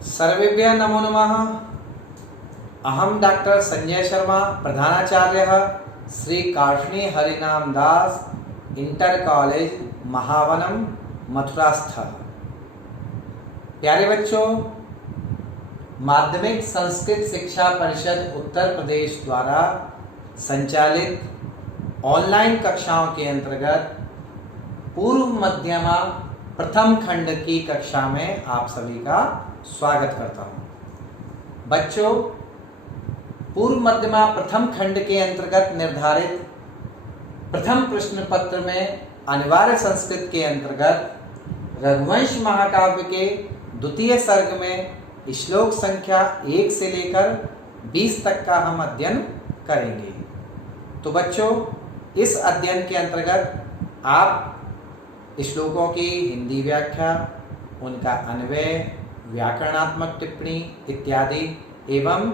सर्वेभ्यः नमो नमः। अहं डॉक्टर संजय शर्मा, प्रधानाचार्यः श्री काष्णी हरिनाम दास इंटर कॉलेज महावनम मथुरास्थः। प्यारे बच्चों, माध्यमिक संस्कृत शिक्षा परिषद उत्तर प्रदेश द्वारा संचालित ऑनलाइन कक्षाओं के अंतर्गत पूर्व मध्यमा प्रथम खंड की कक्षा में आप सभी का स्वागत करता हूं। बच्चों, पूर्व मध्यमा प्रथम खंड के अंतर्गत निर्धारित प्रथम प्रश्न पत्र में अनिवार्य संस्कृत के अंतर्गत रघुवंश महाकाव्य के द्वितीय सर्ग में श्लोक संख्या 1 से लेकर 20 तक का हम अध्ययन करेंगे। तो बच्चों, इस अध्ययन के अंतर्गत आप श्लोकों की हिंदी व्याख्या, उनका अन्वय, व्याकरणात्मक टिप्पणी इत्यादि एवं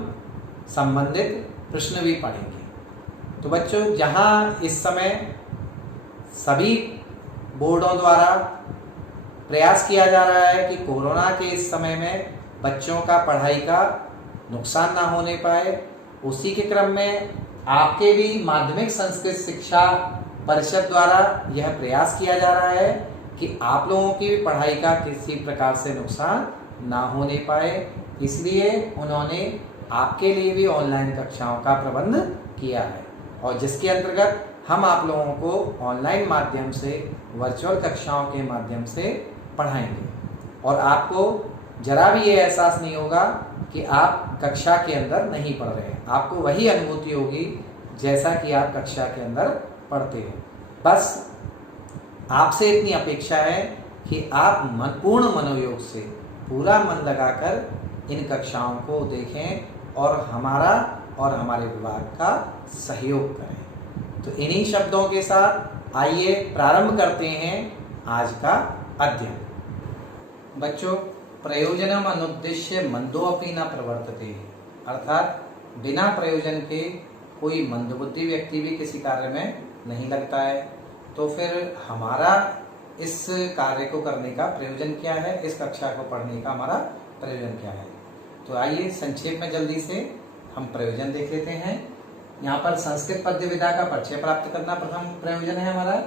संबंधित प्रश्न भी पढ़ेंगे। तो बच्चों, जहां इस समय सभी बोर्डों द्वारा प्रयास किया जा रहा है कि कोरोना के इस समय में बच्चों का पढ़ाई का नुकसान ना होने पाए, उसी के क्रम में आपके भी माध्यमिक संस्कृत शिक्षा परिषद द्वारा यह प्रयास किया जा रहा है कि आप लोगों की भी पढ़ाई का किसी प्रकार से नुकसान ना होने पाए। इसलिए उन्होंने आपके लिए भी ऑनलाइन कक्षाओं का प्रबंध किया है, और जिसके अंतर्गत हम आप लोगों को ऑनलाइन माध्यम से, वर्चुअल कक्षाओं के माध्यम से पढ़ाएंगे, और आपको जरा भी ये एहसास नहीं होगा कि आप कक्षा के अंदर नहीं पढ़ रहे हैं। आपको वही अनुभूति होगी जैसा कि आप कक्षा के अंदर पढ़ते हो। बस आपसे इतनी अपेक्षा है कि आप पूर्ण मनोयोग से पूरा मन लगाकर इन कक्षाओं को देखें और हमारा और हमारे विभाग का सहयोग करें। तो इन्हीं शब्दों के साथ आइए प्रारंभ करते हैं आज का अध्ययन। बच्चों, प्रयोजनम अनुद्देश्य मंदोऽपि न प्रवर्तते, अर्थात बिना प्रयोजन के कोई मंदबुद्धि व्यक्ति भी किसी कार्य में नहीं लगता है। तो फिर हमारा इस कार्य को करने का प्रयोजन क्या है, इस कक्षा को पढ़ने का हमारा प्रयोजन क्या है? तो आइए संक्षेप में जल्दी से हम प्रयोजन देख लेते हैं। यहाँ पर संस्कृत पद्य विधा का परिचय प्राप्त करना प्रथम प्रयोजन है हमारा।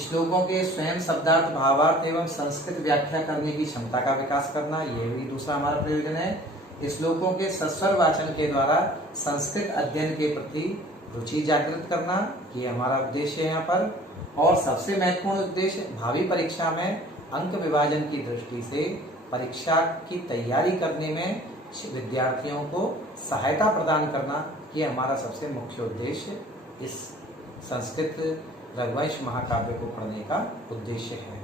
श्लोकों के स्वयं शब्दार्थ, भावार्थ एवं संस्कृत व्याख्या करने की क्षमता का विकास करना, यह भी दूसरा हमारा प्रयोजन है। श्लोकों के सस्वर वाचन के द्वारा संस्कृत अध्ययन के प्रति रुचि जागृत करना, ये हमारा उद्देश्य है यहाँ पर। और सबसे महत्वपूर्ण उद्देश्य भावी परीक्षा में अंक विभाजन की दृष्टि से परीक्षा की तैयारी करने में विद्यार्थियों को सहायता प्रदान करना, ये हमारा सबसे मुख्य उद्देश्य इस संस्कृत रघुवंश महाकाव्य को पढ़ने का उद्देश्य है।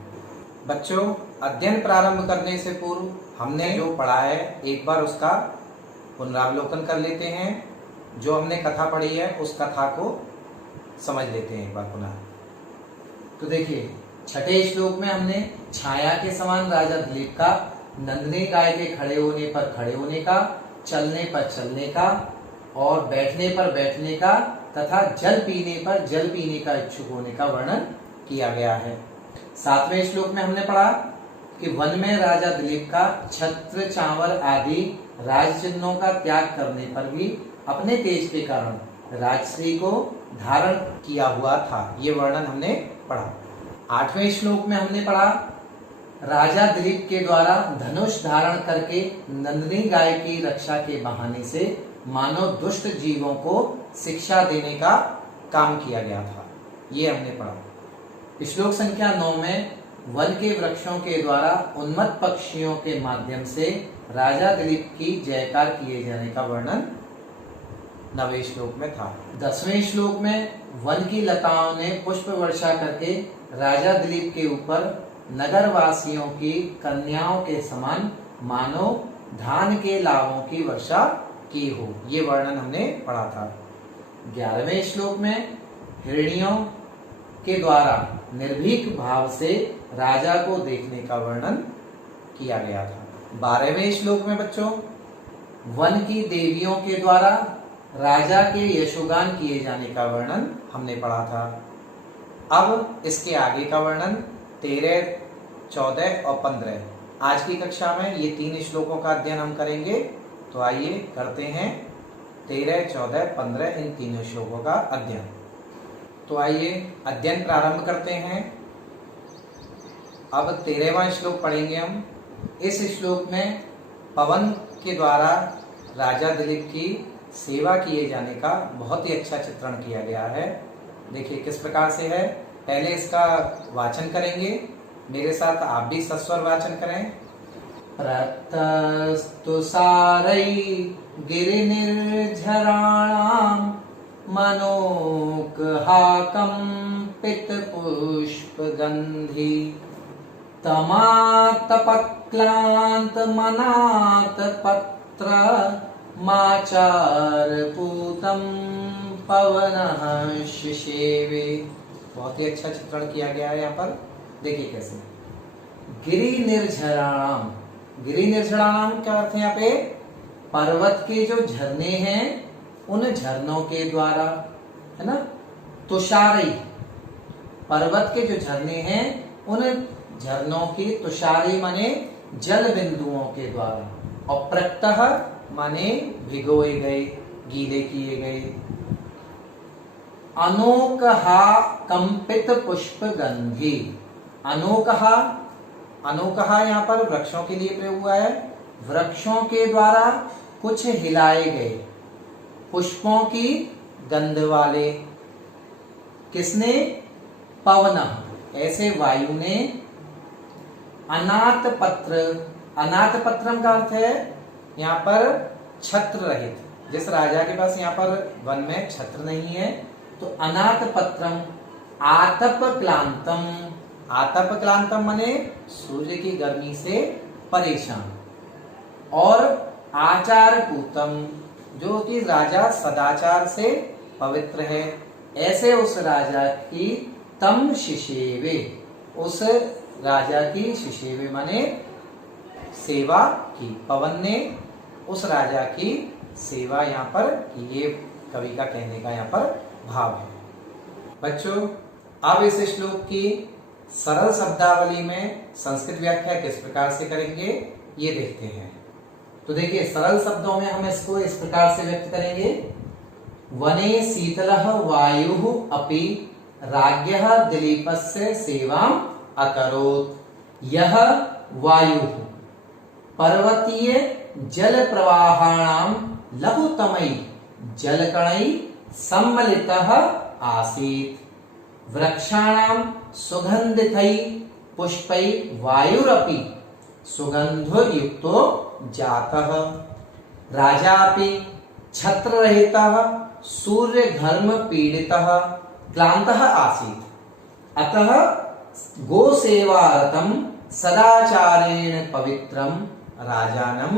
बच्चों, अध्ययन प्रारंभ करने से पूर्व हमने जो पढ़ा है एक बार उसका पुनरावलोकन कर लेते हैं। जो हमने कथा पढ़ी है उस कथा को समझ लेते हैं एक बार पुनः। तो देखिए, छठे श्लोक में हमने छाया के समान राजा दिलीप का, नंदनी गाय के खड़े होने पर खड़े होने का, चलने पर चलने का और बैठने पर बैठने का तथा जल पीने पर जल पीने का इच्छुक होने का वर्णन किया गया है। सातवें श्लोक में हमने पढ़ा कि वन में राजा दिलीप का छत्र, चांवर आदि राज चिन्हों का त्याग करने पर भी अपने तेज के कारण राजश्री को धारण किया हुआ था, ये वर्णन हमने पढ़ा। आठवें श्लोक में हमने पढ़ा राजा दिलीप के द्वारा धनुष धारण करके नंदिनी गाय की रक्षा के बहाने से मानव दुष्ट जीवों को शिक्षा देने का काम किया गया था, ये हमने पढ़ा। श्लोक संख्या 9 में वन के वृक्षों के द्वारा उन्मत्त पक्षियों के माध्यम से राजा दिलीप की जयकार किए जाने का वर्णन 9वें श्लोक में था। 10वें श्लोक में वन की लताओं ने पुष्प वर्षा करके राजा दिलीप के ऊपर नगर वासियों की कन्याओं के समान मानो धान के लाभों की वर्षा की हो, ये वर्णन हमने पढ़ा था। 11वें श्लोक में हिरणियों के द्वारा निर्भीक भाव से राजा को देखने का वर्णन किया गया था। 12वें श्लोक में बच्चों वन की देवियों के द्वारा राजा के यशोगान किए जाने का वर्णन हमने पढ़ा था। अब इसके आगे का वर्णन 13, 14 और 15 आज की कक्षा में ये 3 श्लोकों का अध्ययन हम करेंगे। तो आइए करते हैं 13, 14, 15 इन तीनों श्लोकों का अध्ययन। तो आइए अध्ययन प्रारंभ करते हैं। अब 13वां श्लोक पढ़ेंगे हम। इस श्लोक में पवन के द्वारा राजा दिलीप की सेवा किए जाने का बहुत ही अच्छा चित्रण किया गया है। देखिए किस प्रकार से है। पहले इसका वाचन करेंगे, मेरे साथ आप भी सस्वर वाचन करें। प्रतस्तु सारै गिरिनिर्झराणां मनोकहाकंपित पुष्पगंधि तमातपक्लांत मनात पत्र माचारपूतं पवनः शिशेवे। बहुत ही अच्छा चित्रण किया गया है यहाँ पर। देखिए कैसे। गिरि निर्झराणाम, गिरि निर्झराणाम क्या अर्थ है यहाँ पे? पर्वत के जो झरने हैं उन झरनों के द्वारा, है ना। तुषारी, पर्वत के जो झरने हैं उन झरनों की, तुषारी माने जल बिंदुओं के द्वारा, और प्रत्यह माने भिगोए गए, गीले किए गए। अनोकहा कंपित पुष्प गंधी, अनोकहा, अनोकहा यहाँ पर वृक्षों के लिए प्रयोग हुआ है। वृक्षों के द्वारा कुछ हिलाए गए पुष्पों की गंध वाले, किसने? पवन, ऐसे वायु ने। अनाथ पत्र, अनाथ पत्रम का अर्थ है यहाँ पर छत्र रहित। जिस राजा के पास यहाँ पर वन में छत्र नहीं है तो अनाथ पत्रम आतप क्लांतम, आतप क्लांतम माने सूर्य की गर्मी से परेशान, और आचार पूतम जो कि राजा सदाचार से पवित्र है, ऐसे उस राजा की तम शिशेवे, उस राजा की शिशेवे माने सेवा की। पवन ने उस राजा की सेवा यहाँ पर की, ये कवि का कहने का यहाँ पर भाव है। बच्चों अब इस श्लोक की सरल शब्दावली में संस्कृत व्याख्या किस प्रकार से करेंगे ये देखते हैं। तो देखिए सरल शब्दों में हम इसको इस प्रकार से व्यक्त करेंगे। वने शीतलः वायुः अपि राज्ञः दिलीपस्य सेवां अकरोत्। यह वायुः पर्वतीय जल प्रवाहाणां लघुतमै जलकणै सम्मलितः आसीत्। वृक्षाणां सुगन्धितै पुष्पै वायुरपि सुगन्धयुक्तो जातः। राजापि छत्ररहितः सूर्यघर्म पीडितः क्लान्तः आसीत्। अतः गोसेवारतं सदाचारेण पवित्रं राजानं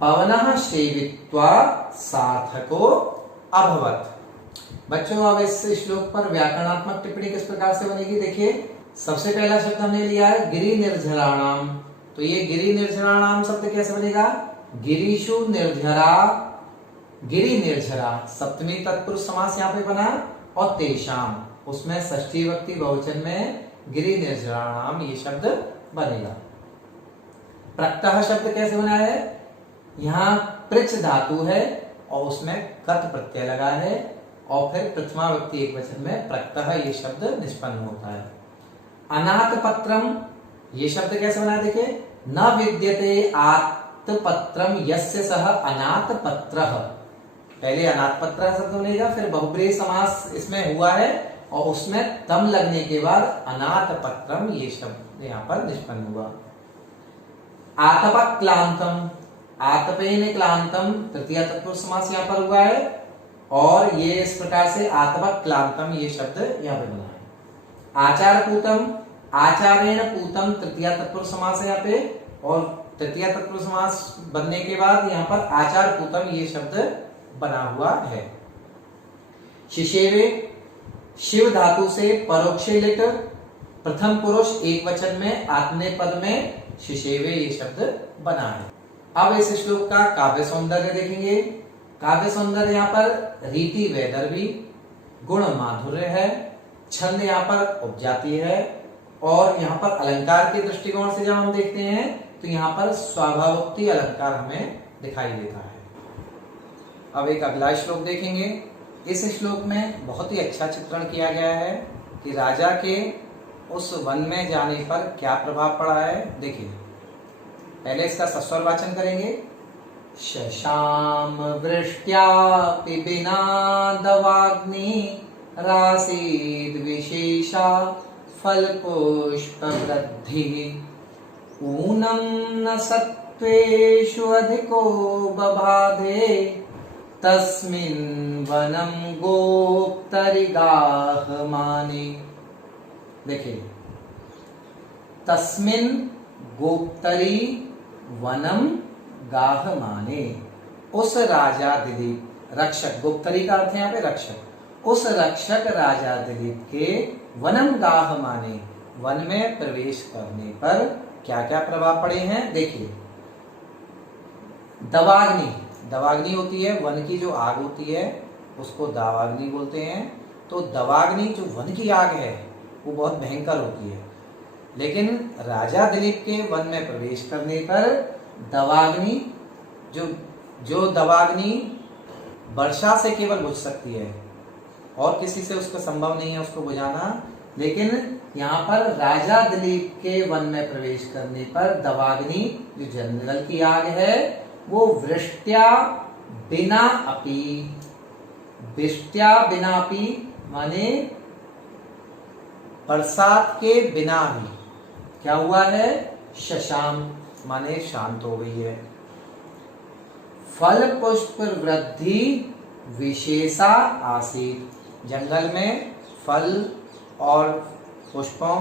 पवनः सेवित्वा सार्थको अभवत्। बच्चों अब इस श्लोक पर व्याकरणात्मक टिप्पणी किस प्रकार से बनेगी देखिए। सबसे पहला शब्द हमने लिया है गिरि निर्झराणाम। तो ये गिरि निर्झराणाम शब्द कैसे बनेगा? गिरीषु निर्झरा, गिरि निर्झरा सप्तमी तत्पुरुष समास यहाँ पे बना, और तेषाम उसमें षष्ठी विभक्ति बहुवचन में गिरि निर्झराणाम ये शब्द बनेगा। प्रत्यह शब्द कैसे बना है? यहाँ पृच्छ धातु है और उसमें कत प्रत्यय लगा है, और फिर प्रथमा विभक्ति एकवचन में प्रत्यह ये शब्द निष्पन्न होता है। अनाथ पत्रम ये शब्द कैसे बना देखिए। न विद्यते आत्पत्रम यस्य सह अनाथ पत्रः। पहले अनाथ पत्र शब्द बनेगा, फिर बहुब्रीहि समास इसमें हुआ है और उसमें तम लगने के बाद अनाथ पत्रम ये शब्द यहाँ पर निष्पन्न हुआ। आतप क्लांतम, आतपेन क्लांतम तृतीय तत्पुरुष समास यहाँ पर हुआ है, और ये इस प्रकार से आतप क्लांतम ये शब्द यहाँ पे बना है। आचार पूतम, आचारेण पूतम तृतीय तत्पुरुष समास है यहाँ पे, और तृतीय तत्पुरुष समास बनने के बाद यहाँ पर आचार पूतम ये शब्द बना हुआ है। शिशेवे शिव धातु से परोक्षे लिट प्रथम पुरुष एक वचन में आत्मनेपद में शिशेवे ये शब्द बना है। अब इस श्लोक का काव्य सौंदर्य देखेंगे। काव्य सौंदर्य यहाँ पर रीति वैदर्भी, गुण माधुर्य है, छंद यहाँ पर उपजातीय है, और यहाँ पर अलंकार के दृष्टिकोण से जब हम देखते हैं तो यहाँ पर स्वाभावोक्ति अलंकार हमें दिखाई देता है। अब एक अगला श्लोक देखेंगे। इस श्लोक में बहुत ही अच्छा चित्रण किया गया है कि राजा के उस वन में जाने पर क्या प्रभाव पड़ा है। देखिए, पहले इसका सस्वर वाचन करेंगे। शशाम वृष्ट्यापि विना दवाग्नि रासीद विशेषा फल पुष्प वृद्धि ऊनम न सत्वेषु अधिको बबाधे तस्मिन् वनम गोप्तरिगाह माने। देखिए, तस्मिन् गोप्तरी वनम गाह माने, उस राजा दिलीप, रक्षक, गोप्तरी का अर्थ है यहाँ पे रक्षक, उस रक्षक राजा दिलीप के वनम गाह माने, वन में प्रवेश करने पर क्या क्या प्रभाव पड़े हैं। देखिए, दवाग्नि, दवाग्नि होती है वन की जो आग होती है उसको दावाग्नि बोलते हैं। तो दवाग्नि जो वन की आग है वो बहुत भयंकर होती है, लेकिन राजा दिलीप के वन में प्रवेश करने पर दवाग्नि, जो दवाग्नि वर्षा से केवल बुझ सकती है और किसी से उसको संभव नहीं है उसको बुझाना, लेकिन यहाँ पर राजा दिलीप के वन में प्रवेश करने पर दवाग्नि जो जंगल की आग है वो वृष्ट्या बिना अपि, वृष्ट्या बिना अपि माने बरसात के बिना भी क्या हुआ है, शशाम माने शांत हो गई है। फल पुष्प वृद्धि विशेषा आसीत, जंगल में फल और पुष्पों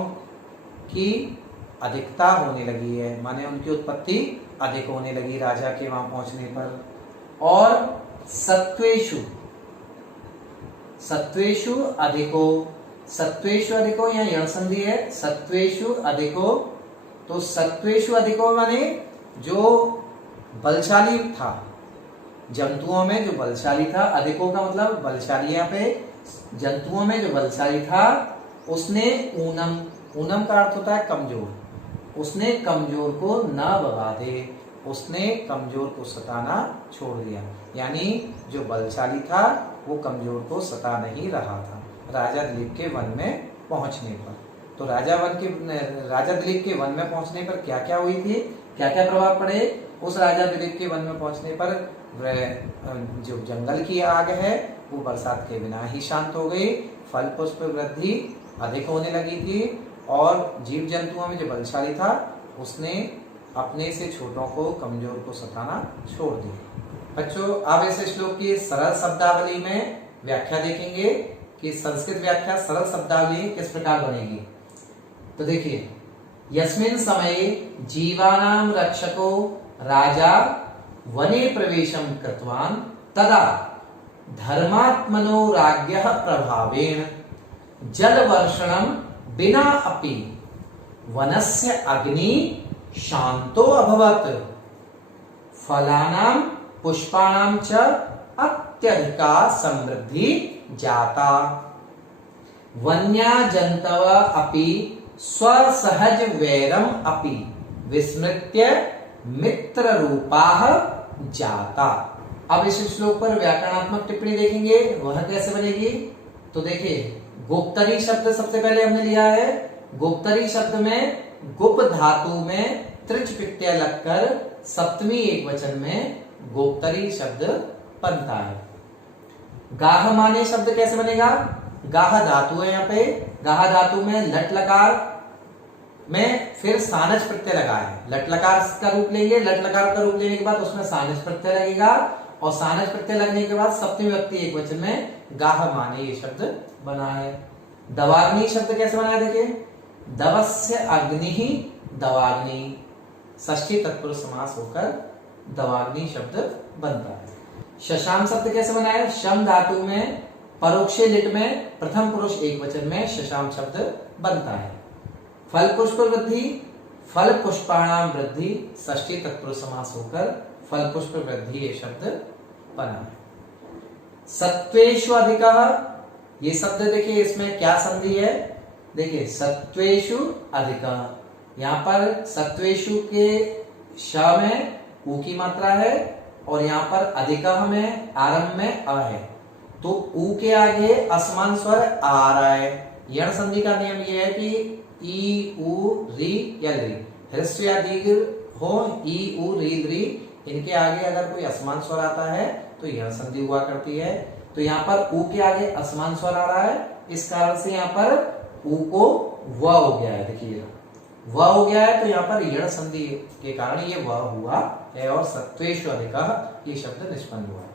की अधिकता होने लगी है, माने उनकी उत्पत्ति अधिक होने लगी राजा के वहां पहुंचने पर। और सत्वेषु, सत्वेषु अधिको, सत्वेषु अधिको यहाँ यण संधि है, सत्वेषु अधिको, तो सत्वेषु अधिको माने जो बलशाली था, जंतुओं में जो बलशाली था, अधिको का मतलब बलशाली, यहाँ पे जंतुओं में जो बलशाली था उसने ऊनम, ऊनम का अर्थ होता है कमजोर, उसने कमजोर को न बबाधे, उसने कमजोर को सताना छोड़ दिया, यानी जो बलशाली था वो कमजोर को सता नहीं रहा था राजा दिलीप के वन में पहुंचने पर। तो राजा दिलीप के वन में पहुंचने पर क्या क्या हुई थी, क्या क्या प्रभाव पड़े। उस राजा दिलीप के वन में पहुंचने पर जो जंगल की आग है वो बरसात के बिना ही शांत हो गई, फल पुष्प वृद्धि अधिक होने लगी थी, और जीव जंतुओं में जो बलशाली था उसने अपने से छोटों को, कमजोर को सताना छोड़ दिया। बच्चों, अब इस श्लोक की सरल शब्दावली में व्याख्या देखेंगे कि संस्कृत व्याख्या सरल शब्दावली किस प्रकार बनेगी। तो देखिए, यस्मिन् समये जीवानां रक्षको राजा वने प्रवेशं कृतवान् तदा धर्मात्मनो राज्ञः प्रभावेण जलवर्षणं बिना अपि वनस्य अग्नि शांतो अभवत्, फलानां पुष्पाणां च अत्यधिका समृद्धि जाता, वन्या जंतव अपि स्वसहज वैरम अपि विस्मृत्य मित्र रूपाः जाता। अब इस श्लोक पर व्याकरणात्मक टिप्पणी देखेंगे, वह कैसे बनेगी। तो देखिए, गोप्तरी शब्द सबसे पहले हमने लिया है। गोप्तरी शब्द में गुप धातु में त्रिच प्रत्यय लगकर सप्तमी एकवचन में गोप्तरी शब्द बनता है। गाह माने शब्द कैसे बनेगा। गाह धातु है, यहाँ पे गाह धातु में लट लकार में फिर सानच प्रत्यय लगा है। लट लकार का रूप लेंगे, लट लकार का रूप लेने के बाद उसमें सानच प्रत्यय लगेगा, और सानच प्रत्यय लगने के बाद सप्तमी विभक्ति एकवचन में गाह माने ये शब्द बना है। दवाग्नि शब्द कैसे बना है, देखिए, दवस्य अग्नि ही दवाग्नि, षष्ठी तत्पुरुष समास होकर दवाग्नि शब्द बनता है। शशाम शब्द कैसे बना है, शम धातु में परोक्षे लिट में प्रथम पुरुष एकवचन में शशाम शब्द बनता है। फल पुष्प वृद्धि, फल पुष्पाणाम वृद्धि, षष्ठी तत्पुरुष समास होकर फल पुष्प वृद्धि ये शब्द बना है। सत्वेषु अधिकः, ये शब्द देखिए इसमें क्या संधि है, देखिए सत्वेषु अधिकः, यहाँ पर सत्वेषु के श में ऊ की मात्रा है और यहाँ पर अधिकह में आरंभ में अ है, तो ऊ के आगे असमान स्वर आ रहा है। यण संधि का नियम यह है कि ई ऊ री या री, ह्रस्व या दीर्घ हो, ई ऊ री री, इनके आगे अगर कोई असमान स्वर आता है तो यण संधि हुआ करती है। तो यहाँ पर ऊ के आगे असमान स्वर आ रहा है, इस कारण से यहाँ पर ऊ को व हो गया है। देखिए व हो गया है, तो यहाँ पर यण संधि के कारण ये व हुआ है और सत्वेषु अधिकः ये शब्द निष्पन्न हुआ है।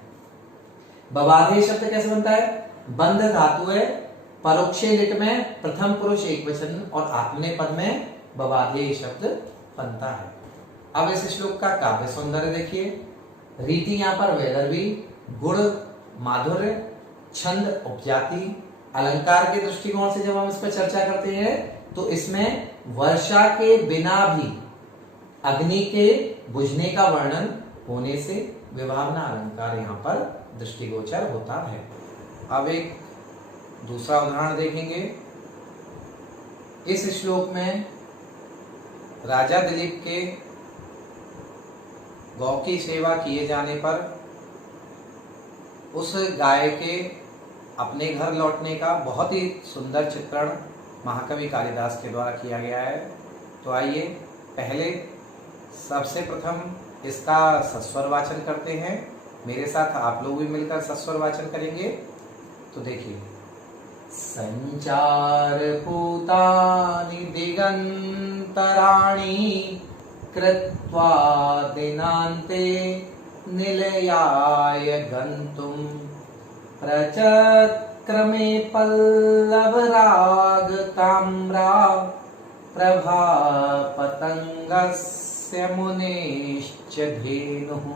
बबाधेय शब्द कैसे बनता है? बंध धातु है, परोक्षे लिट में प्रथम पुरुष एकवचन और आत्मनेय पद में बबाधेय शब्द बनता है। अब इस श्लोक का काव्य सौंदर्य देखिए। रीति यहाँ पर वैदर्भी, गुण माधुर्य, छंद उपजाति, अलंकार के दृष्टिकोण से जब हम इस पर चर्चा करते हैं तो इसमें वर्षा के बिना भी अग्नि के बुझने का वर्णन होने से विभावना अलंकार यहाँ पर दृष्टिगोचर होता है। अब एक दूसरा उदाहरण देखेंगे। इस श्लोक में राजा दिलीप के गौ की सेवा किए जाने पर उस गाय के अपने घर लौटने का बहुत ही सुंदर चित्रण महाकवि कालिदास के द्वारा किया गया है। तो आइए पहले सबसे प्रथम इसका सस्वर वाचन करते हैं। मेरे साथ आप लोग भी मिलकर सस्वर वाचन करेंगे। तो देखिए, संचार भूतानि दिगंतराणि कृत्वा दिनान्ते निलयाय गन्तुं प्रचक्रमे पल्लवराग ताम्रा प्रभा पतंगस्य मुनेश्च धेनुः।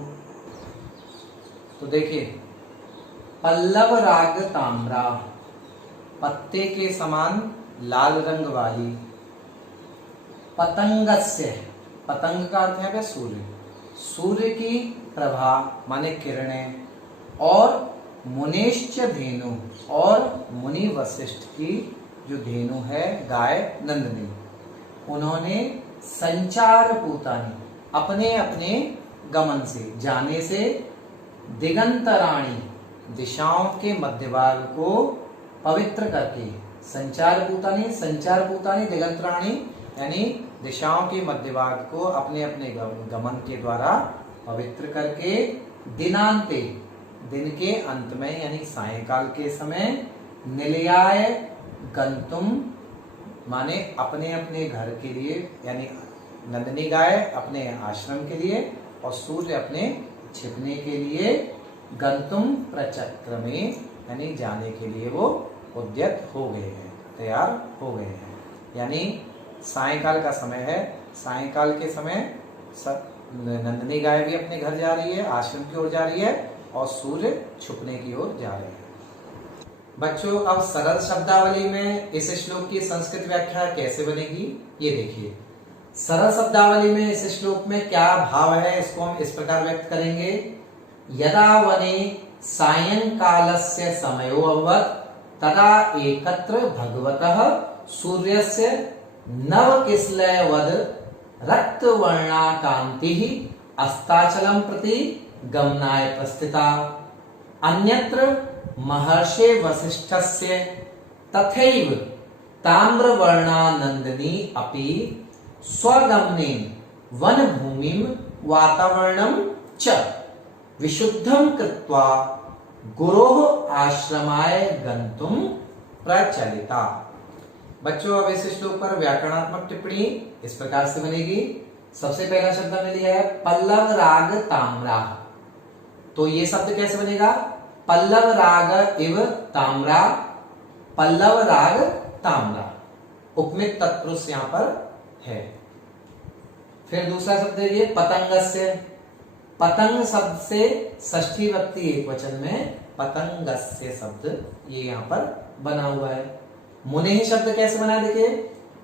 तो देखिए, पल्लव राग ताम्रा, पत्ते के समान लाल रंग वाली, पतंगस्य, पतंग का अर्थ है सूर्य, सूर्य की प्रभा माने किरणें, और मुनेश्च धेनु, और मुनि वशिष्ठ की जो धेनु है गाय नंदिनी, उन्होंने संचार पूतानी, अपने अपने गमन से, जाने से, दिगंतराणी, दिशाओं के मध्य भाग को पवित्र करके, संचार पूतानी दिगंतराणी यानी दिशाओं के मध्य भाग को अपने अपने गमन के द्वारा पवित्र करके, दिनांते, दिन के अंत में यानी सायंकाल के समय, निलयाय गंतुम माने अपने अपने घर के लिए, यानी नंदिनी गाय अपने आश्रम के लिए और सूर्य अपने छिपने के लिए, गंतुम प्रचक्रमे यानी जाने के लिए वो उद्यत हो गए हैं, तैयार हो गए हैं। यानी सायंकाल का समय है, सायंकाल के समय सब नंदिनी गाय भी अपने घर जा रही है, आश्रम की ओर जा रही है, और सूर्य छुपने की ओर जा रहे हैं। बच्चों, अब सरल शब्दावली में इस श्लोक की संस्कृत व्याख्या कैसे बनेगी ये देखिए। सरल शब्दावली में इस श्लोक में क्या भाव है इसको हम इस प्रकार व्यक्त करेंगे। यदा वने सायंकालस्य समयो अभवत् तदा एकत्र भगवतः सूर्यस्य नवकिसलयवद रक्तवर्णा कान्तिः अस्ताचलं प्रति गमनाय प्रस्थिता। अन्यत्र महर्षे वसिष्ठस्य तथैव ताम्रवर्णा नंदिनी अपि स्वगमनेन वनभूमिं वातावरणं च विशुद्धं कृत्वा गुरोः आश्रमाय गन्तुं प्रचलिता। बच्चों, अब इस श्लोक पर व्याकरणात्मक टिप्पणी इस प्रकार से बनेगी। सबसे पहला शब्द हमने लिया है पल्लव राग ताम्रा, तो ये शब्द कैसे बनेगा? पल्लव राग इव ताम्रा, पल्लव राग ताम्रा, उपमित तत्पुरुष यहां पर है। फिर दूसरा शब्द है ये पतंगस्य, पतंग शब्द से षष्ठी विभक्ति एकवचन में पतंगस्य शब्द ये यहां पर बना हुआ है। मुनि शब्द कैसे बना, देखिए,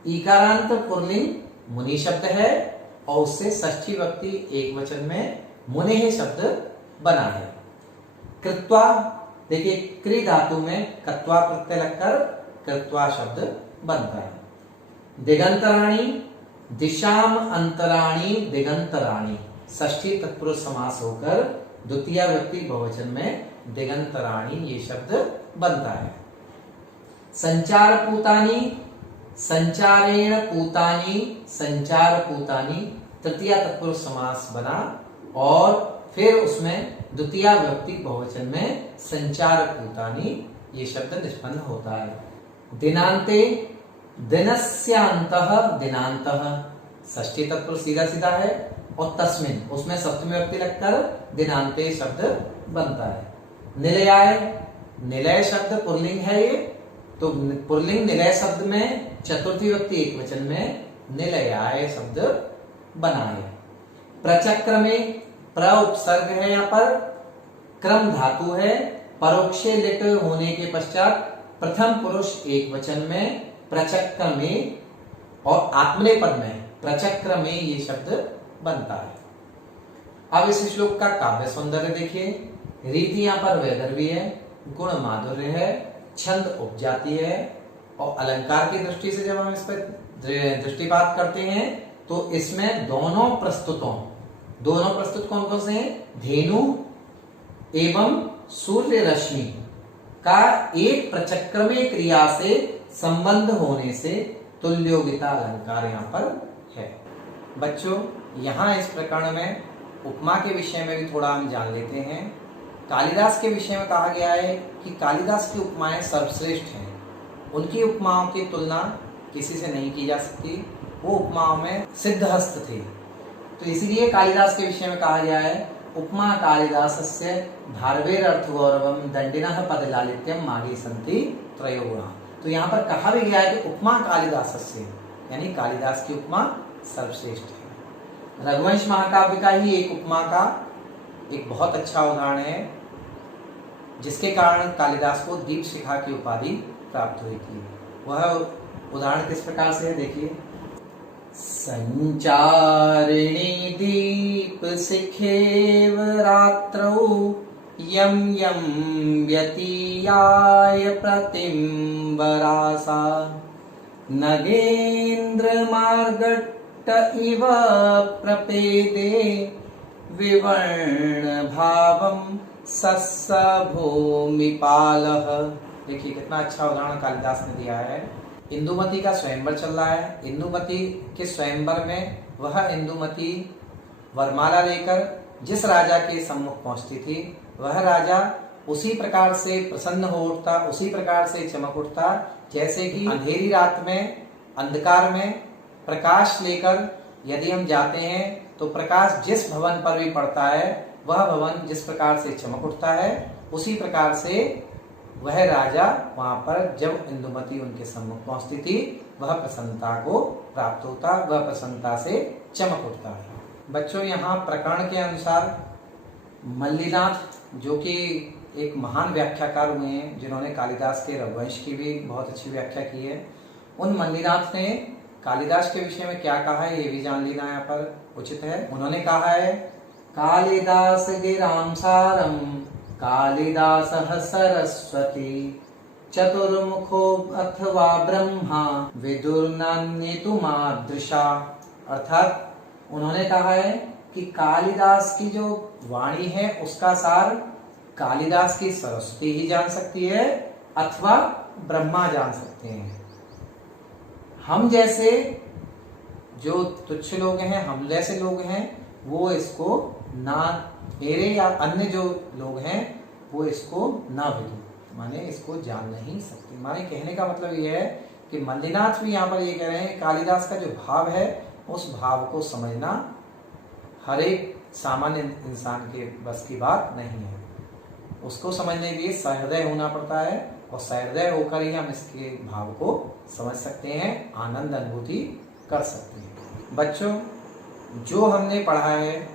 इकारांत पुल्लिंग मुनि शब्द है और उससे षष्ठी विभक्ति एकवचन में मुनि शब्द बना है। कृत्वा, देखिए क्रि धातु में कत्वा प्रत्यय लगकर कृत्वा शब्द बनता है। दिगंतराणी दिशाम अंतराणी दिगंतराणी, षष्ठी तत्पुरुष समास होकर द्वितीय व्यक्ति बहुवचन में दिगंतराणी ये शब्द बनता है। संचार पूतानी, संचारेण पूतानी, संचार पूतानी तृतीय तत्पुरुष समास बना और फिर उसमें द्वितीय व्यक्ति बहुवचन में संचार पूतानी ये शब्द निष्पन्न होता है। दिनांते, दिनस्यांतः दिनांतः षष्ठी तत्पुरुष सीधा सीधा है और तस्मिन उसमें सप्तमी व्यक्ति लगकर दिनांते शब्द बनता है। निलयाय, निलय शब्द पुल्लिंग है ये, तो पुल्लिंग निलय शब्द में चतुर्थी व्यक्ति एक वचन में निलयाय शब्द बना है। प्रचक्रमे, प्र उपसर्ग है यहाँ पर, क्रम धातु है, परोक्षे लिट होने के पश्चात प्रथम पुरुष एक वचन में प्रचक्रमे और आत्मनेपद में प्रचक्रमे ये शब्द बनता है। अब इस श्लोक का काव्य सौंदर्य देखिए। रीति यहाँ पर वैदर्भी है, गुण माधुर्य है, छंद उपजाति है और अलंकार की दृष्टि से जब हम इस पर दृष्टिपात करते हैं तो इसमें दोनों प्रस्तुत कौन कौन से हैं? धेनु एवं सूर्य रश्मि का एक प्रचक्रमे क्रिया से संबंध होने से तुल्योगिता अलंकार यहाँ पर है। बच्चों, यहाँ इस प्रकरण में उपमा के विषय में भी थोड़ा हम जान लेते हैं। कालिदास के विषय में कहा गया है कि कालिदास की उपमाएं सर्वश्रेष्ठ हैं, उनकी उपमाओं की तुलना किसी से नहीं की जा सकती, वो उपमाओं में सिद्धहस्त थे। तो इसीलिए कालिदास के विषय में कहा गया है उपमा कालिदासस्य धार्वेर अर्थ गौरवम दंडिनः पद लालित्यम मागी संति त्रयो गुणा। तो यहाँ पर कहा भी गया है कि उपमा कालिदासस्य, यानी कालिदास की उपमा सर्वश्रेष्ठ है। रघुवंश महाकाव्य का ही एक उपमा का एक बहुत अच्छा उदाहरण है, जिसके कारण कालिदास को दीप शिखा की उपाधि प्राप्त हुई थी। वह उदाहरण किस प्रकार से है, देखिए। संचारिणी दीप शिखेव रात्रौ यम यम व्यतीयाय प्रतिम्बरासा नगेन्द्र मार्गट्ट इव प्रपेदे विवर्ण भावम सस्स भूमिपालः। देखिए कितना अच्छा उदाहरण कालिदास ने दिया है। इंदुमती का स्वयंवर चल रहा है। इंदुमती के स्वयंवर में वह इंदुमती वरमाला लेकर जिस राजा के सम्मुख पहुंचती थी, वह राजा उसी प्रकार से प्रसन्न हो उठता, उसी प्रकार से चमक उठता जैसे कि अंधेरी रात में अंधकार में प्रकाश लेकर यदि हम जाते हैं तो प्रकाश जिस भवन पर भी पड़ता है वह भवन जिस प्रकार से चमक उठता है, उसी प्रकार से वह राजा वहां पर जब इंदुमती उनके सम्मुख पहुंचती थी वह प्रसन्नता को प्राप्त होता, वह प्रसन्नता से चमक उठता है। बच्चों, यहाँ प्रकरण के अनुसार मल्लीनाथ जो कि एक महान व्याख्याकार हुए हैं, जिन्होंने कालिदास के रघुवंश की भी बहुत अच्छी व्याख्या की है, उन मल्लीनाथ ने कालिदास के विषय में क्या कहा है ये भी जान लेना यहाँ पर उचित है। उन्होंने कहा है कालिदास गिराम सारम कालिदासः सरस्वती चतुर्मुखो अथवा ब्रह्मा विदुर्नान्यतुमादृशा। अर्थात उन्होंने कहा है कि कालिदास की जो वाणी है उसका सार कालिदास की सरस्वती ही जान सकती है अथवा ब्रह्मा जान सकते हैं। हम जैसे जो तुच्छ लोग हैं, हम जैसे लोग हैं, वो इसको ना, मेरे या अन्य जो लोग हैं वो इसको ना विदु, माने इसको जान नहीं सकते। माने कहने का मतलब ये है कि मल्लीनाथ भी यहाँ पर ये कह रहे हैं कालिदास का जो भाव है उस भाव को समझना हर एक सामान्य इंसान के बस की बात नहीं है। उसको समझने के लिए सहृदय होना पड़ता है और सहृदय होकर ही हम इसके भाव को समझ सकते हैं, आनंद अनुभूति कर सकते हैं। बच्चों, जो हमने पढ़ा है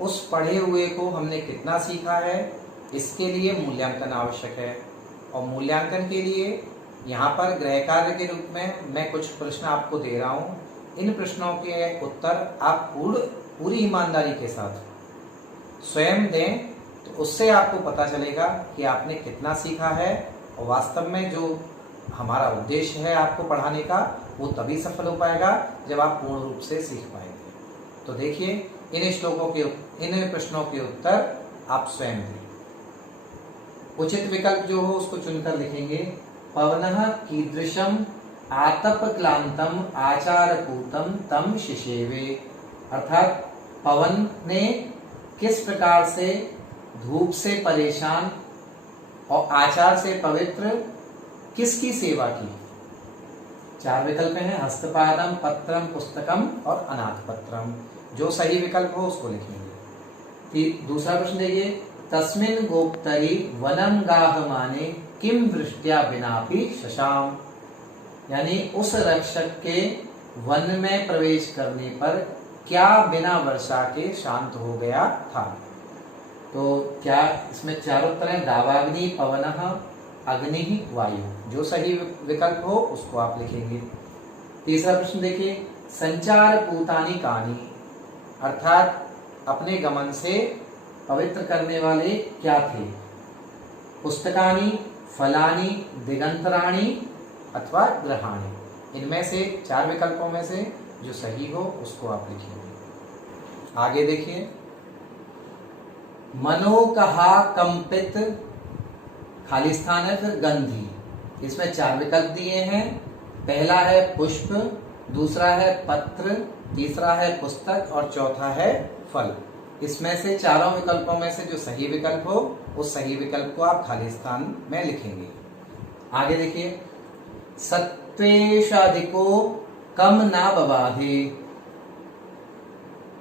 उस पढ़े हुए को हमने कितना सीखा है, इसके लिए मूल्यांकन आवश्यक है। और मूल्यांकन के लिए यहाँ पर गृह कार्य के रूप में मैं कुछ प्रश्न आपको दे रहा हूँ। इन प्रश्नों के उत्तर आप पूरी ईमानदारी के साथ स्वयं दें, तो उससे आपको पता चलेगा कि आपने कितना सीखा है और वास्तव में जो हमारा उद्देश्य है आपको पढ़ाने का वो तभी सफल हो पाएगा जब आप पूर्ण रूप से सीख पाएंगे। तो देखिए, इन प्रश्नों के उत्तर आप स्वयं दें। उचित विकल्प जो हो उसको चुनकर लिखेंगे। पवनः कीदृशम आतप क्लांतम आचारपूतम तम शिशेवे, अर्थात पवन ने किस प्रकार से धूप से परेशान और आचार से पवित्र किसकी सेवा की। 4 विकल्प हैं, हस्तपादम, पत्रम, पुस्तकम और अनाथ पत्रम। जो सही विकल्प हो उसको लिखेंगे। दूसरा प्रश्न देखिए, तस्मिन् गोप्तरी वनम गाहमाने किम वृष्ट्या बिनापि शशाम, यानी उस रक्षक के वन में प्रवेश करने पर क्या बिना वर्षा के शांत हो गया था। तो क्या इसमें 4 उत्तर हैं, दावाग्नि, पवनः, अग्नि, वायु। जो सही विकल्प हो उसको आप लिखेंगे। तीसरा प्रश्न देखिए, संचार पूतानि कानि, अर्थात अपने गमन से पवित्र करने वाले क्या थे। पुस्तकानि, फलानि, दिगंतराणि अथवा ग्रहाणि। इनमें से 4 विकल्पों में से जो सही हो उसको आप लिखेंगे। आगे देखिए, मनोकहा कंपित, खाली स्थान है, फिर गंधी। इसमें 4 विकल्प दिए हैं। पहला है पुष्प, दूसरा है पत्र, तीसरा है पुस्तक और चौथा है फल। इसमें से चारों विकल्पों में से जो सही विकल्प हो उस सही विकल्प को आप खाली स्थान में लिखेंगे। आगे देखिए, सत्वेशाधिको कम ना बबाधे।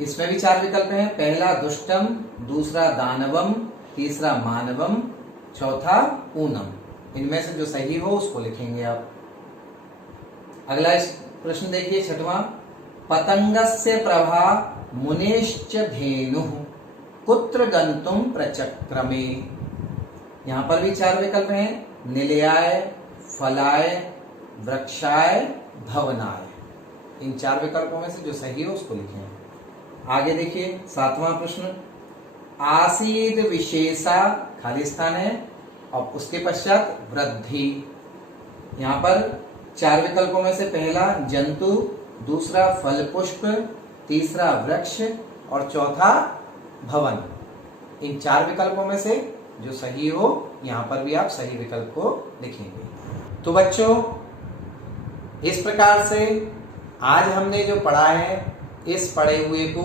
इसमें भी 4 विकल्प हैं। पहला दुष्टम, दूसरा दानवम, तीसरा मानवम, चौथा ऊनम। इनमें से जो सही हो उसको लिखेंगे आप। अगला प्रश्न देखिए, 6वां, पतंगस्य प्रभा मुनेश्च धेनुः कुत्र गंतुम प्रचक्रमे। यहाँ पर भी 4 विकल्प हैं, निलयाय, फलाय, वृक्षाय, भवनाय। इन 4 विकल्पों में से जो सही हो उसको लिखें। आगे देखिए, 7वां प्रश्न, आसीद विशेषा, खाली स्थान है, और उसके पश्चात वृद्धि। यहाँ पर 4 विकल्पों में से पहला जंतु, दूसरा फल पुष्प, तीसरा वृक्ष और चौथा भवन। इन 4 विकल्पों में से जो सही हो यहाँ पर भी आप सही विकल्प को लिखेंगे। तो बच्चों, इस प्रकार से आज हमने जो पढ़ा है, इस पढ़े हुए को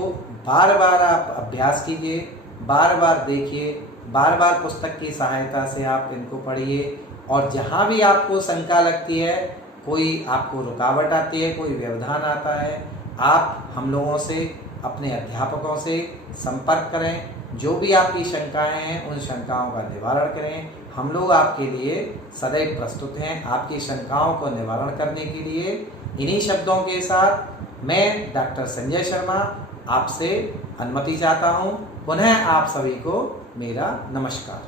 बार बार आप अभ्यास कीजिए, बार बार देखिए, बार बार पुस्तक की सहायता से आप इनको पढ़िए। और जहाँ भी आपको शंका लगती है, कोई आपको रुकावट आती है, कोई व्यवधान आता है, आप हम लोगों से, अपने अध्यापकों से संपर्क करें। जो भी आपकी शंकाएं हैं उन शंकाओं का निवारण करें। हम लोग आपके लिए सदैव प्रस्तुत हैं, आपकी शंकाओं को निवारण करने के लिए। इन्हीं शब्दों के साथ मैं डॉक्टर संजय शर्मा आपसे अनुमति चाहता हूँ। पुनः आप सभी को मेरा नमस्कार।